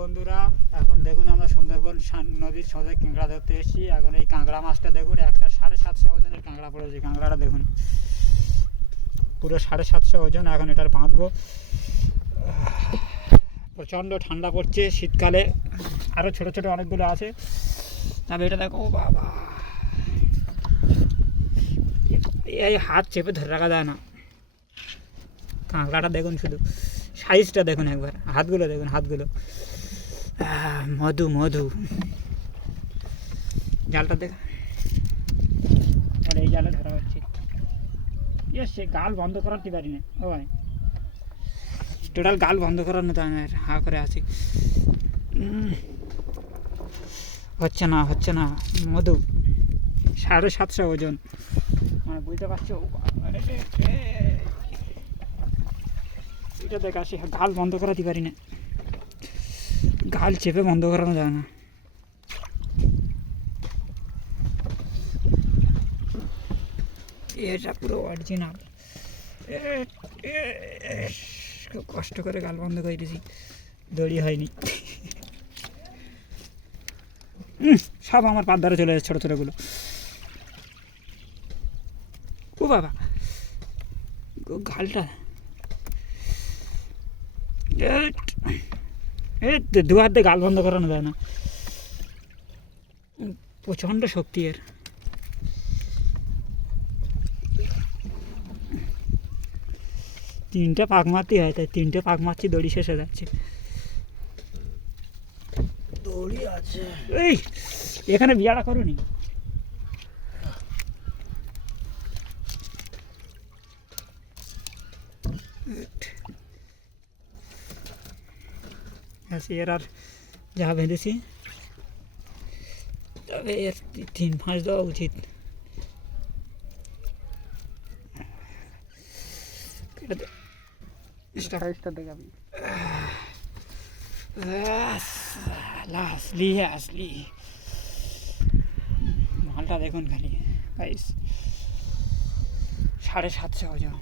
বন্ধুরা, এখন দেখুন আমরা সুন্দরবন নদীর সঙ্গে কাঁকড়া ধরতে এসেছি। এখন এই কাঁকড়া মাছটা দেখুন, একটা 750 ওজনের কাঁকড়া পড়েছে। কাঁকড়াটা দেখুন পুরো 750 ওজন। এখন এটার বাঁধবো। প্রচণ্ড ঠান্ডা পড়ছে শীতকালে। আরও ছোটো ছোটো অনেকগুলো আছে, তবে এটা দেখো বাবা, এই হাত চেপে ধরে রাখা যায় না। কাঁকড়াটা দেখুন, শুধু সাইজটা দেখুন একবার, হাতগুলো দেখুন, হাতগুলো মধু মধু। জালটা দেখ, আর এই জালে ধরা হচ্ছে। সে গাল বন্ধ করাতে পারি না। ও ভাই, টোটাল গাল বন্ধ করার মতো আমি হা করে আছি। হচ্ছে না হচ্ছে না। মধু 750 ওজন, মানে বুঝতে পারছো। এটা দেখ আসি, গাল বন্ধ করাতে পারি না, গাল চেপে বন্ধ করানো যায় না। এটা পুরো অরিজিনাল। খুব কষ্ট করে গাল বন্ধ করে দিয়েছি, দড়ি হয়নি। সব আমার পাত ধারে চলে যাচ্ছে, ছোটো ছোটোগুলো। ও বাবা, গালটা দু হাত দিয়ে গাল বন্ধ করানো যায় না, প্রচণ্ড শক্তি এর। তিনটে পাক মারতেই হয়, তাই তিনটে পাক মারছি, দড়ি শেষ হয়ে যাচ্ছে। দড়ি আছে এই এখানে বিয়াটা করুনি। এর আর যা বেঁধেছি, তবে এর 3 ফাঁস দেওয়া উচিত। আসলি মালটা দেখুন খালি, 750 ওজন।